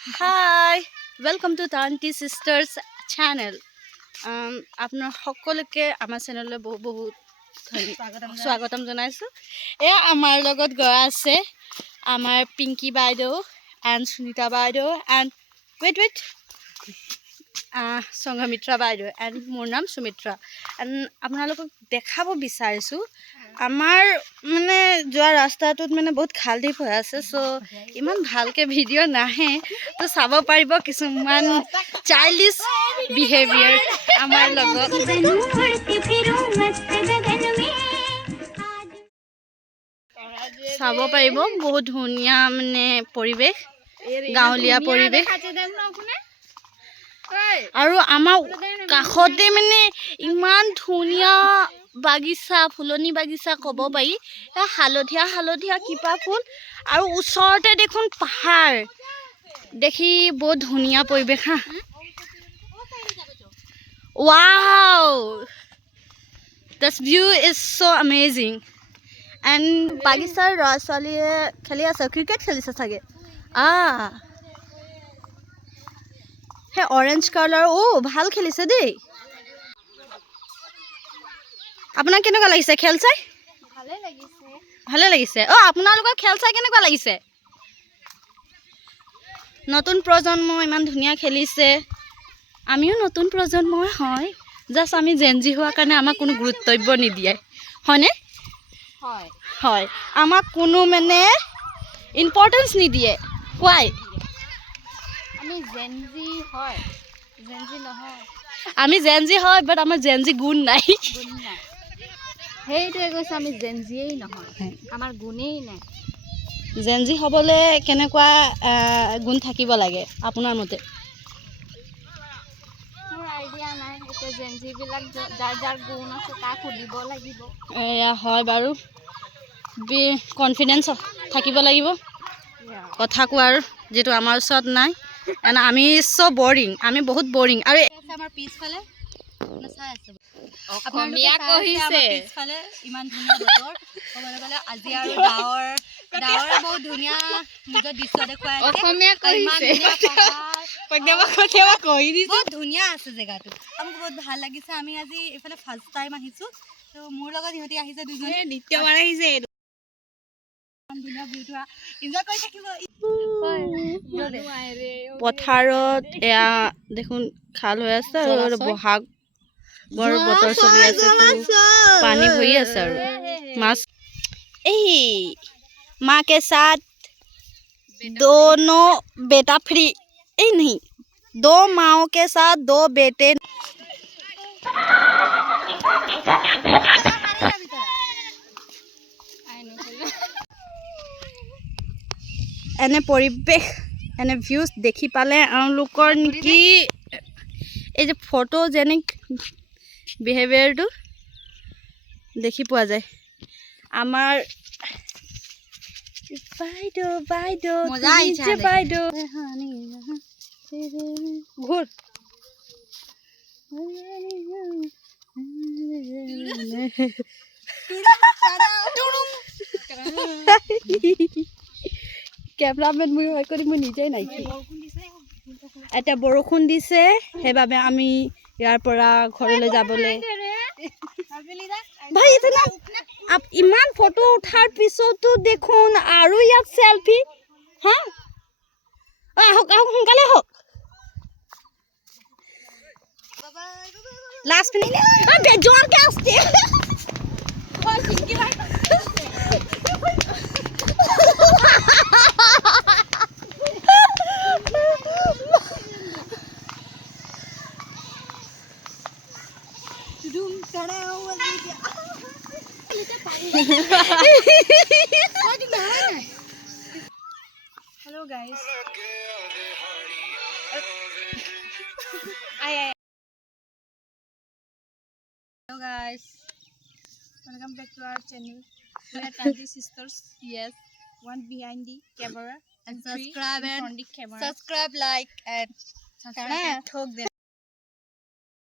Hi, welcome to Tanti Sisters channel. আপোনাৰ সকলোকে আমাৰ চেনেললৈ বহুত বহুত স্বাগতম জনাইছোঁ। এয়া আমাৰ লগত গৈ আছে আমাৰ পিংকি বাইদেউ এণ্ড সুনিতা বাইদেউ এণ্ড ৱেইট সংঘমিত্ৰা বাইদেউ এণ্ড মোৰ নাম সুমিত্ৰা। এণ্ড আপোনালোকক দেখাব বিচাৰিছোঁ আমাৰ মানে যোৱা ৰাস্তাটোত মানে বহুত খালী হৈ আছে, চ' ইমান ভালকৈ ভিডিঅ' নাহে, তো চাব পাৰিব কিছুমান চাইল্ডিছ বিহেভিয়াৰ আমাৰ লগত। চাব পাৰিব বহুত ধুনীয়া মানে পৰিৱেশ, গাঁৱলীয়া পৰিৱেশ। আৰু আমাৰ কাষতে মানে ইমান ধুনীয়া বাগিচা, ফুলনি বাগিচা ক'ব পাৰি। হালধীয়া হালধীয়া কিবা ফুল আৰু ওচৰতে দেখোন পাহাৰ, দেখি বহুত ধুনীয়া পৰিৱেশ। হা, wow, this view is so' amazing. And বাগিচাৰ ল'ৰা ছোৱালীয়ে খেলি আছে, ক্ৰিকেট খেলিছে চাগে। সেই অৰেঞ্জ কালাৰ, ভাল খেলিছে দেই। আপোনাৰ কেনেকুৱা লাগিছে খেল চাই? ভালে লাগিছে। আপোনালোকৰ খেল চাই কেনেকুৱা লাগিছে? নতুন প্ৰজন্ম ইমান ধুনীয়া খেলিছে। আমিও নতুন প্ৰজন্মই হয়, জাষ্ট আমি জেনজি হোৱাৰ কাৰণে আমাক কোনো গুৰুত্ব নিদিয়ে, হয়নে? হয়, আমাক কোনো মানে ইম্পৰ্টেঞ্চ নিদিয়ে। হোৱাই? আমি জেনজি হয়, আমি জেনজি হয়, বাট আমাৰ জেনজি গুণ নাই। সেইটোৱে কৈছোঁ, আমি জেনজিয়েই নহয়, আমাৰ গুণেই নাই। জেনজি হ'বলৈ কেনেকুৱা গুণ থাকিব লাগে আপোনাৰ মতে? মোৰ আইডিয়া নাই, এতিয়া জেনজিবিলাক যাৰ যাৰ গুণ আছে তাক সুধিব লাগিব। এয়া হয় বাৰু, কনফিডেঞ্চ থাকিব লাগিব কথা কোৱাৰ, যিটো আমাৰ ওচৰত নাই। এণ্ড আমি চ' বৰিং, আমি বহুত বৰিং। আৰু আমাৰ পিছফালে চাই আছে অসমীয়া কহিছে পিছফালে ইমান ধুনীয়া বতৰ, ক'বলৈ গ'লে আজি আৰু ডাৱৰে বহুত ধুনীয়া নিজৰ দৃশ্য দেখুৱাই আছে। অসমীয়া কহিছে, বহুত ধুনীয়া আছে জেগাটো, আমাক বহুত ভাল লাগিছে। আমি আজি এইফালে ফাৰ্ষ্ট টাইম আহিছোঁ, তো মোৰ লগত সিহঁতি আহিছে, দুজনে দ্বিতীয়বাৰ আহিছে। পথাৰত এয়া দেখোন খাল হৈ আছে আৰু বহাগৰ বতৰ চলি আছে, পানী ভৰি আছে আৰু মাছ। এই মাँ के साथ दोनों बेटा फ्री, नहीं, दो माओं के साथ दो बेटे। এনে পৰিৱেশ, এনে ভিউজ দেখি পালে এওঁলোকৰ নেকি এই যে ফটোজেনিক বিহেভিয়াৰটো দেখি পোৱা যায়। আমাৰ বাইদেউ বাইদেউ ঘূৰ কেমেৰামেন মই হয় কৰি মই নিজেই নাইকি। এতিয়া বৰষুণ দিছে, সেইবাবে আমি ইয়াৰ পৰা ঘৰলৈ যাবলৈ ভাই ইমান ফটো উঠাৰ পিছতো দেখোন আৰু ইয়াত চেলফি। হা, আহক সোনকালে আহক। লাষ্ট জোৰকে আসছে। Hello guys. Hello guys. Welcome back to our channel. We are Tanti Sisters. Yes, One behind the camera and three subscribe in and front the camera. subscribe, like and Subscribe.